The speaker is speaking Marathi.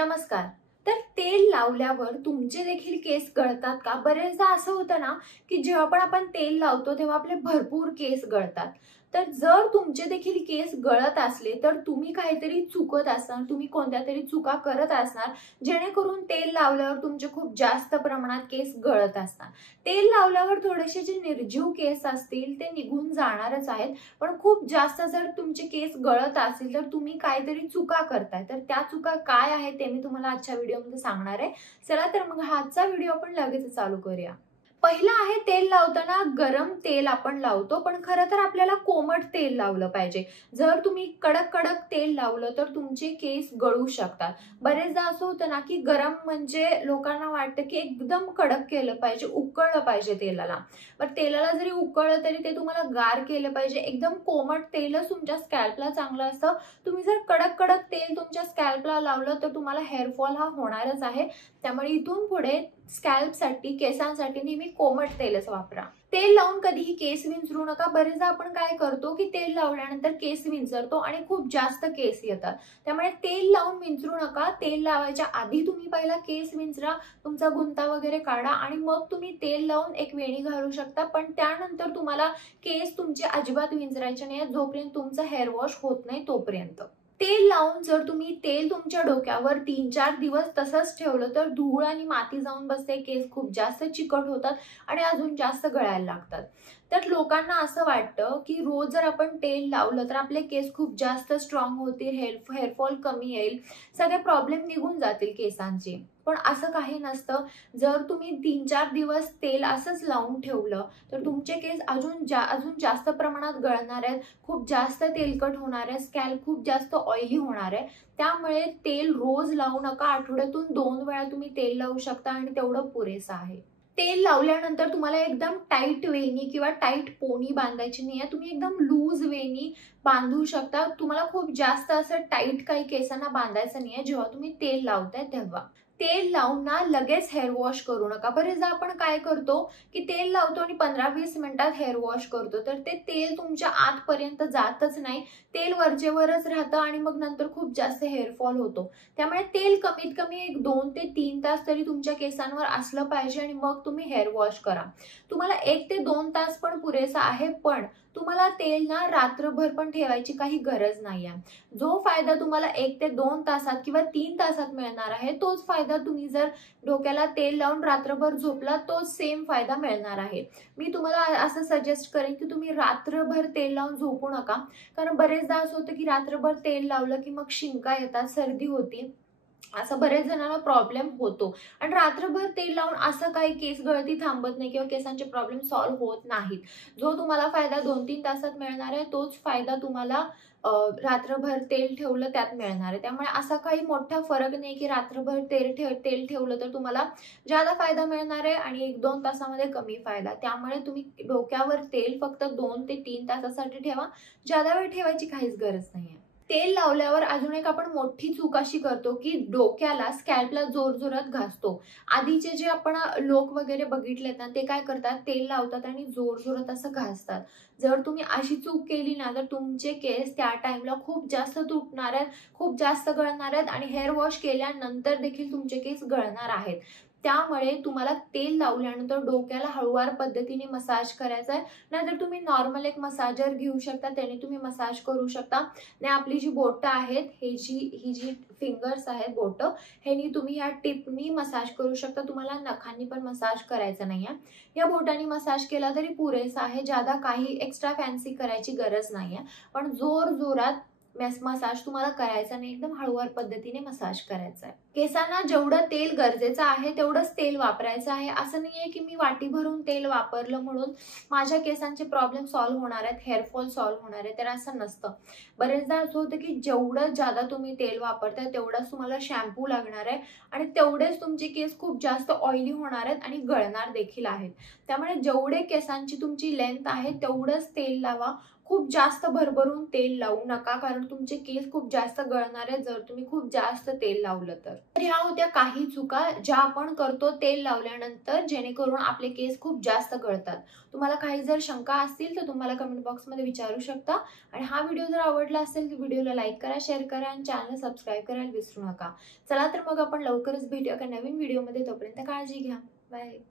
नमस्कार। तर तेल लावल्यावर तुमचे देखील केस गळतात का? बरेचदा असं होतं ना की जेव्हा पण आपण तेल लावतो तेव्हा आपले भरपूर केस गळतात। तर जर तुमचे देखील केस गळत असले तर तुम्ही काहीतरी चुकत असणार, तुम्ही कोणत्या तरी चुका करत असणार जेणेकरून तेल लावल्यावर तुमचे खूप जास्त प्रमाणात केस गळत असणार। तेल लावल्यावर थोडेसे जे निर्जीव केस असतील ते निघून जाणारच आहेत, पण खूप जास्त जर तुमचे केस गळत असतील तर तुम्ही काहीतरी चुका करताय। तर त्या चुका काय आहेत ते मी तुम्हाला आजच्या व्हिडिओमध्ये सांगणार आहे। चला तर मग आजचा व्हिडिओ आपण लगेच चालू करूया। पहिला आहे, तेल लावताना गरम तेल आपण लावतो, पण खरं तर आपल्याला कोमट तेल लावलं पाहिजे। जर तुम्ही कडक तेल लावलं तर तुमचे केस गळू शकतात। बरेचदा असं होतं ना की गरम म्हणजे लोकांना वाटतं की एकदम कडक केलं पाहिजे, उकळलं पाहिजे तेलाला। पण तेलाला जरी उकळलं तरी ते तुम्हाला गार केलं पाहिजे। एकदम कोमट तेलच तुमच्या स्कॅल्पला चांगलं असतं। तुम्ही जर कडक तेल तुमच्या स्कॅल्पला लावलं तर तुम्हाला हेअर फॉल हा होणारच आहे। त्यामुळे इथून पुढे स्कॅल्पसाठी, केसांसाठी नेहमी कोमट तेलच वापरा। तेल लावून कधीही केस विंचरू नका। बरेचदा आपण काय करतो की तेल लावल्यानंतर केस विंचरतो आणि खूप जास्त केस येतात। त्यामुळे तेल लावून विंचरू नका। तेल लावायच्या आधी तुम्ही पहिला केस विंचरा, तुमचा गुंता वगैरे काढा आणि मग तुम्ही तेल लावून एक वेणी घालू शकता। पण त्यानंतर तुम्हाला केस तुमचे अजिबात विंचरायचे नाही जोपर्यंत तुमचा हेअर वॉश होत नाही तोपर्यंत। तेल लावून जर तुम्ही तेल तुमच्या डोक्यावर 3-4 दिवस तसंच ठेवलं तर धूळ आणि माती जाऊन बसते, केस खूप जास्त चिकट होतात आणि अजून जास्त गळायला लागतात। तर लोकांना असं वाटतं की रोज जर आपण तेल लावलं तर आपले केस खूप जास्त स्ट्रॉंग होतील, हेअर फॉल कमी येईल, सगळे प्रॉब्लेम निघून जातील केसांचे। पण असं काही नसतं। जर तुम्ही 3-4 दिवस तेल असंच लावून ठेवलं तर तुमचे केस अजून जास्त प्रमाणात गळणार आहेत, खूप जास्त तेलकट होणार आहे, स्कॅल्प खूप जास्त ऑइली होणार आहे। त्यामुळे तेल रोज लावू नका, आठवड्यातून 2 वेळा तुम्ही तेल लावू शकता आणि तेवढं पुरेसं आहे। तेल लावल्यानंतर तुम्हाला एकदम टाईट वेणी किंवा टाईट पोनी बांधायची नाहीये, तुम्ही एकदम लूज वेणी बांधू शकता। तुम्हाला खूप जास्त असं टाईट काही केसांना बांधायचं नाहीये जेव्हा तुम्ही तेल लावताय तेव्हा। तेल लावून ना लगेच हेअर वॉश करू नका। बरेचदा आपण काय करतो की तेल लावतो आणि 15-20 मिनिटात हेअर वॉश करतो, तर ते तेल तुमच्या आतपर्यंत जातच नाही, तेल वरचेवरच राहतं आणि मग नंतर खूप जास्त हेअर फॉल होतो। त्यामुळे तेल कमीत कमी 2 ते 3 तास तरी तुमच्या केसांवर असलं पाहिजे आणि मग तुम्ही हेअर वॉश करा। तुम्हाला 1 ते 2 तास पण पुरेसा आहे, पण तुम्हाला तेल ना रात्रभर पण ठेवायची काही गरज नाहीये। जो फायदा तुम्हाला 1 ते 2 तासात किंवा 3 तासात मिळणार आहे तोच फायदा तुम्ही जर डोक्याला तेल लावून रात्रभर झोपला तोच सेम फायदा मिळणार आहे। मी तुम्हाला असं सजेस्ट करेन की तुम्ही रात्रभर तेल लावून झोपू नका, कारण बरेचदा असं होतं की रात्रभर तेल लावलं की मग शिंका येतात, सर्दी होती, असं बरेच जणांना प्रॉब्लेम होतो। आणि रात्रभर तेल लावून असं काही केस गळती थांबत नाही किंवा केसांचे प्रॉब्लेम सॉल्व्ह होत नाहीत। जो तुम्हाला फायदा 2-3 तासात मिळणार आहे तोच फायदा तुम्हाला रात्रभर तेल ठेवलं त्यात मिळणार आहे। त्यामुळे असा काही मोठा फरक नाही की रात्रभर तेल ठेवलं तर तुम्हाला ज्यादा फायदा मिळणार आहे आणि 1-2 तासामध्ये कमी फायदा। त्यामुळे तुम्ही डोक्यावर तेल फक्त 2 ते 3 तासासाठी ठेवा, ज्यादा वेळ ठेवायची काहीच गरज नाहीये। तेल लावल्यावर अजून एक आपण मोठी चूक अशी करतो की डोक्याला, स्कॅल्पला जोरजोरात घासतो। आधीचे जे आपण लोक वगैरे बघितलेत ना, ते काय करतात, तेल लावतात आणि जोरजोरात असं घासतात। जर तुम्ही अशी चूक केली ना तर तुमचे केस त्या टाइमला खूप जास्त तुटणार आहेत, खूप जास्त गळणार आहेत आणि हेअर वॉश केल्यानंतर देखील तुमचे केस गळणार आहेत। त्यामुळे तुम्हाला तेल लावल्यानंतर डोक्याला हळूवार पद्धतीने मसाज करायचा आहे, नाहीतर तुम्ही नॉर्मल एक मसाजर घेऊ शकता, त्याने तुम्ही मसाज करू शकता। आणि आपली जी बोटं आहेत, ही जी फिंगर्स आहेत बोटं, ह्यानी तुम्ही या टिपनी मसाज करू शकता। तुम्हाला नखांनी पण मसाज करायचा नाहीये, या बोटांनी मसाज केला तरी पुरेसा आहे, ज्यादा काही एक्स्ट्रा फॅन्सी करायची गरज नाहीये। पण जोरात मसाज तुम्हाला करायचा नाही, एकदम हळूवार पद्धतीने मसाज करायचा आहे। केसांना जेवढं तेल गरजेचं आहे तेवढंच तेल वापरायचं आहे। असं नाहीये की मी वाटी भरून तेल वापरलं म्हणून माझ्या केसांचे प्रॉब्लेम सॉल्व्ह होणार आहेत, हेअर फॉल सॉल्व्ह होणार आहे, तर असं नसतं। बरेचदा असं होतं की जेवढं ज्यादा तुम्ही तेल वापरताय तेवढाच तुम्हाला शॅम्पू लागणार आहे आणि तेवढेच तुमचे केस खूप जास्त ऑइली होणार आहेत आणि गळणार देखील आहेत। त्यामुळे जेवढे केसांची तुमची लेंथ आहे तेवढंच तेल लावा, खूप जास्त भरभरून तेल लावू नका, कारण तुमचे केस खूप जास्त गळणार आहे जर तुम्ही खूप जास्त तेल लावलं तर. ह्या होत्या काही चुका ज्या आपण करतो तेल लावल्यानंतर, जेणेकरून आपले केस खूप जास्त गळतात. तुम्हाला काही जर शंका असतील तर तुम्हाला कमेंट बॉक्समध्ये विचारू शकता. आणि हा व्हिडिओ जर आवडला असेल तर व्हिडिओला लाईक करा, शेअर करा आणि चॅनल सबस्क्राईब करायला विसरू नका. चला तर मग आपण लवकरच भेटूया एका नवीन व्हिडिओमध्ये. तोपर्यंत काळजी घ्या. बाय.